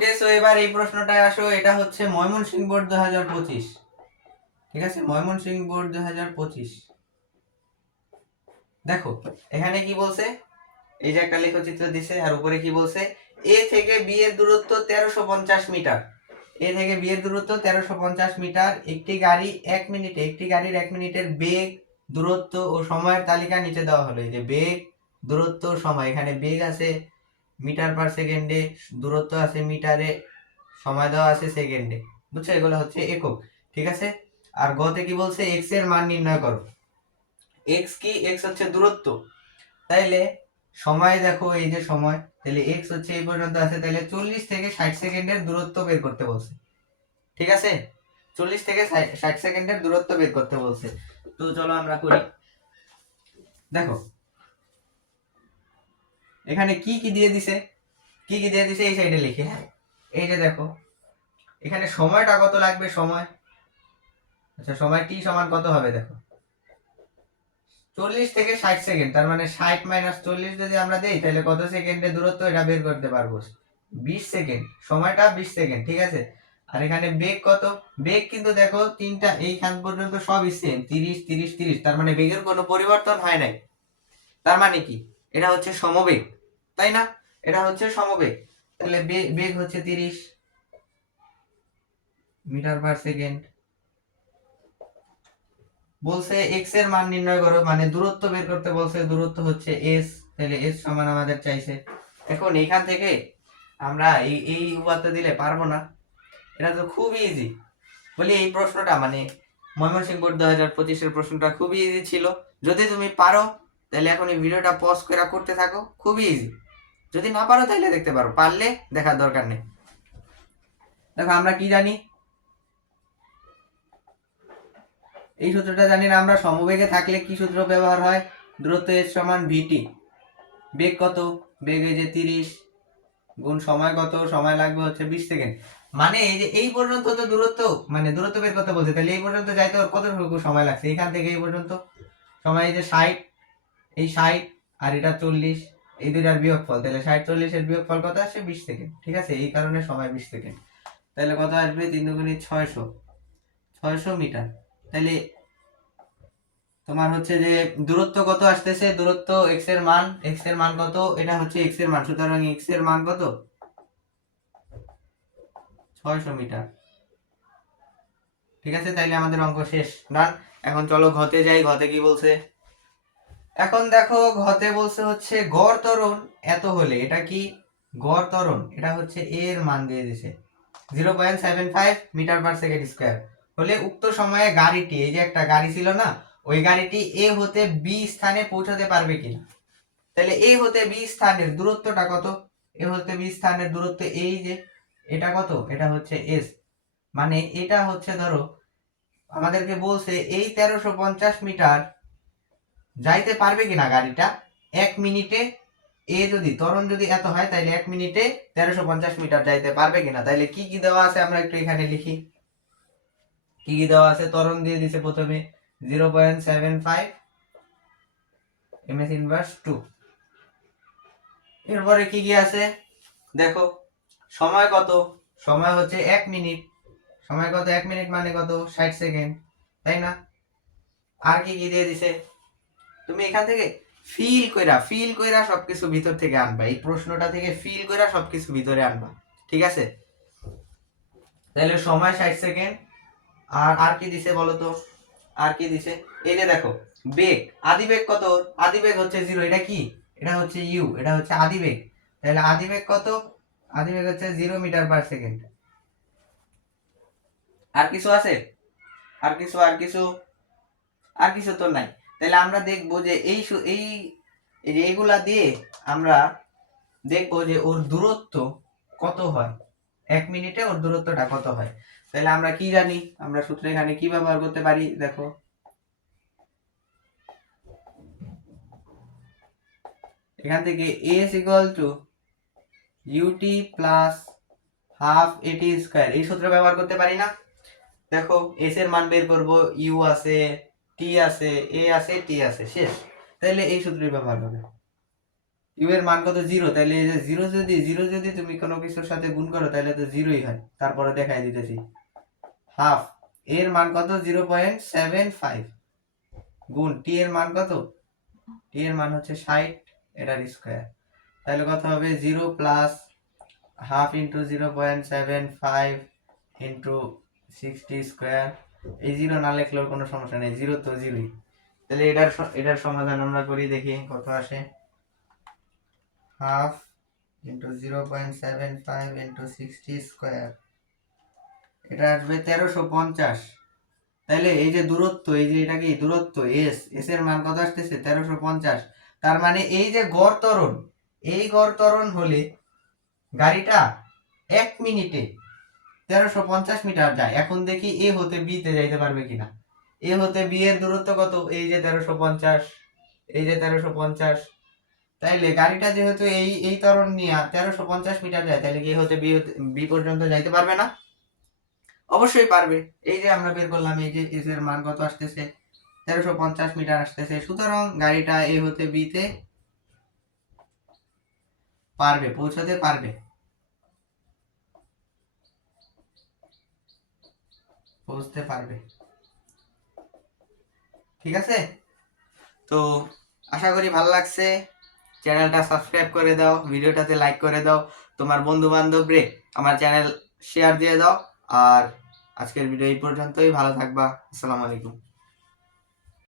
ওকে, so এবার এই প্রশ্নটায় আসো। এটা হচ্ছে ময়মনসিংহ বোর্ড 2025। ঠিক আছে, ময়মনসিংহ বোর্ড 2025। দেখো এখানে কি বলছে, এই যে একটা লেখচিত্র দিছে আর উপরে কি বলছে, এ থেকে বি এর দূরত্ব 1350 মিটার। এ থেকে বি এর দূরত্ব 1350 মিটার। একটি গাড়ির 1 মিনিটের বেগ, দূরত্ব ও সময়ের তালিকা নিচে দেওয়া হলো। এই যে বেগ, দূরত্ব, সময়, এখানে বেগ আছে মিটার পার সেকেন্ডে, দূরত্ব আছে মিটারে, সময় দেওয়া আছে সেকেন্ডে। বুঝছো, এগুলো হচ্ছে একক। ঠিক আছে, আর গতে কি বলছে, এক্স এর মান নির্ণয় করো। এক্স কি, এক্স হচ্ছে দূরত্ব, তাইলে সময় দেখো, এই যে সময়, তাহলে এক্স হচ্ছে এই পর্যন্ত আছে, তাহলে 40 থেকে 60 সেকেন্ডের দূরত্ব বের করতে বলছে। ঠিক আছে, 40 থেকে 60 সেকেন্ডের দূরত্ব বের করতে বলছে। তো চলো আমরা করি। দেখো এখানে কি কি দিয়ে দিছে, এই সাইডে লিখে। এই যে দেখো এখানে সময়টা কত লাগবে, সময়, আচ্ছা সময় টি সমান কত হবে, দেখো 40 থেকে 60 সেকেন্ড, তার মানে 60 মাইনাস 40 যদি আমরা দেই, তাহলে কত সেকেন্ডে দূরত্ব এটা বের করতে পারবো, 20 সেকেন্ড, সময়টা 20 সেকেন্ড। ঠিক আছে, আর এখানে বেগ কত, বেগ কিন্তু দেখো তিনটা এইখান পর্যন্ত সবই সেম, 30 30 30, তার মানে বেগের কোনো পরিবর্তন হয় নাই। তার মানে কি, এটা হচ্ছে সমবেগ, তাই না? এটা হচ্ছে সমবেগ, তাহলে বেগ হচ্ছে 30 মিটার পার সেকেন্ড। বলছে এক্স এর মান নির্ণয় করো, মানে দূরত্ব বের করতে বলছে, দূরত্ব হচ্ছে এস, তাহলে এস সমান আমাদের চাইছে। এখন এইখান থেকে আমরা এই উপাত্ত দিলে পারবো না, এটা তো খুব ইজি। বলি এই প্রশ্নটা মানে ময়মনসিংহ বোর্ড 2025-এর প্রশ্নটা খুবই ইজি ছিল। যদি তুমি পারো তাহলে এখন এই ভিডিওটা পজ করে করতে থাকো, খুবই ইজি। যদি না পারো তাহলে দেখতে পারো, পারলে দেখার দরকার নেই। দেখো আমরা কি জানি, এই সূত্রটা জানি না আমরা, সমবেগে থাকলে কি সূত্র ব্যবহার হয়, দূরত্ব এস সমান ভিটি, বেগ কত, বেগ এই যে 30 গুণ সময় কত, সময় লাগবে হচ্ছে 20 সেকেন্ড। মানে এই যে এই পর্যন্ত তো দূরত্ব, মানে দূরত্ব বের করতে বলছে, তাহলে এই পর্যন্ত যাইতে ওর কতটুকু সময় লাগছে, এখান থেকে এই পর্যন্ত সময় এই যে 60, এই 60 আর এটা 40, এই দুইটার বিয়োগফল, তাহলে 60 40 এর বিয়োগফল কত আসে, 20 সেকেন্ড। ঠিক আছে, এই কারণে সময় 20 সেকেন্ড। তাহলে কত আসবে, 3 দুগুণে 600 মিটার। তাহলে তোমার হচ্ছে যে দূরত্ব কত আসতেছে, দূরত্ব এক্স এর মান কত, এটা হচ্ছে এক্স এর মান, সুতরাং এক্স এর মান কত, 600 মিটার। ঠিক আছে, তাইলে আমাদের অঙ্ক শেষ, ডান। এখন চলো ঘতে যাই, ঘতে কি বলছে। এখন দেখো ঘতে বলছে হচ্ছে গড় ত্বরণ এত হলে, এটা কি গড় ত্বরণ, এটা হচ্ছে এর মান দিয়ে দিছে 0.75 মিটার পার সেকেন্ড স্কয়ার হলে উক্ত সময়ে গাড়িটি, এই যে একটা গাড়ি ছিল না, ওই গাড়িটি এ হতে বি স্থানে পৌঁছাতে পারবে কিনা। তাহলে এ হতে বি স্থানের দূরত্বটা কত, এ হতে বি স্থানের দূরত্ব এই যে এটা কত, এটা হচ্ছে এস, মানে এটা হচ্ছে ধরো আমাদেরকে বলছে এই 1350 মিটার যাইতে পারবে কিনা গাড়িটা 1 মিনিটে। এ যদি ত্বরণ যদি এত হয়, তাইলে 1 মিনিটে 1350 মিটার যাইতে পারবে কিনা। তাইলে কি কি দেওয়া আছে আমরা একটু এখানে লিখি, কি কি দেওয়া আছে। ত্বরণ দিয়ে দিছে প্রথমে 0.75 ms ইনভার্স 2। এরপরে কি কি আছে দেখো, সময় কত, সময় হচ্ছে 1 মিনিট, সময় কত, 1 মিনিট মানে কত, 60 সেকেন্ড, তাই না? আর কি কি দিয়ে দিছে, তুমি এখান থেকে ফিল কইরা সবকিছু ভিতর থেকে আনবা, এই প্রশ্নটা থেকে ফিল কইরা সবকিছু ভিতরে আনবা। ঠিক আছে, তাহলে সময় 60 সেকেন্ড। আর কি দিছে বলো তো, আর কি দিছে, এই যে দেখো বেগ, আদিবেগ কত, আদিবেগ হচ্ছে 0, এটা কি, এটা হচ্ছে ইউ, এটা হচ্ছে আদিবেগ। তাহলে আদিবেগ কত, আদিবেগ হচ্ছে 0 মিটার পার সেকেন্ড। আর কিছু আছে, আর কিছু তো নাই। তাহলে আমরা দেখবো যে এই যে এগুলা দিয়ে আমরা দেখবো যে ওর দূরত্ব কত হয়, 1 মিনিটে ওর দূরত্বটা কত হয়। তাহলে আমরা কি জানি, আমরা সূত্র এখানে কি ব্যবহার করতে পারি, দেখো এখান থেকে s equal to ut plus half at square, এই সূত্র ব্যবহার করতে পারি না। দেখো s এর মান বের করব, ইউ আছে, টি আছে, এ আছে, টি আছে, শেষ। তাহলে এই সূত্রই ব্যবহার হবে, ইউ এর মান কত 0, তাহলে এই যে 0 যদি তুমি কোনো কিছুর সাথে গুণ করো তাহলে তো 0ই হয়। তারপরে দেখাই দিতেছি, হাফ এর মান কত 0.75 গুণ টি এর মান কত, টি এর মান হচ্ছে 60, এটার স্কয়ার, তাহলে কত হবে 0 plus half into 0.75 into 60 square. এই 0 না লিখলেও কোনো সমস্যা নেই, 0 তো 0ই। তাহলে এটার সমাধান আমরা করি, দেখি কত আসে। হাফ ইন্টু 0.75 ইন্টু 60 স্কয়ার, এটা আসবে 1350। তাহলে এই যে দূরত্ব, এই যে এটা কি দূরত্ব এস এর মান কত আসতেছে 1350। তার মানে এই যে গড় ত্বরণ, এই গড় ত্বরণ হলে গাড়িটা 1 মিনিটে 1350 মিটার যায়। এখন দেখি এ হতে বি তে যাইতে পারবে কিনা। এ হতে বি এর দূরত্ব কত, এই যে 1350, এই যে 1350। তাইলে গাড়িটা যেহেতু এই ত্বরণ নিয়ে 1350 মিটার যায়, তাহলে কি হতে বি পর্যন্ত যাইতে পারবে না? অবশ্যই পারবে। এই যে আমরা বের করলাম, এই যে এস এর মান কত আসতেছে 1350 মিটার আসতেছে, সুতরাং গাড়িটা এ হতে বি তে পারবে, পৌঁছাতে পারবে, পৌঁছতে পারবে। ঠিক আছে, তো আশা করি ভালো লাগছে। চ্যানেলটা সাবস্ক্রাইব করে দাও, ভিডিওটাতে লাইক করে দাও, তোমার বন্ধু বান্ধবরে আমার চ্যানেল শেয়ার দিয়ে দাও। আর আজকের ভিডিও এই পর্যন্তই, ভালো থাকবা। আসসালামু আলাইকুম।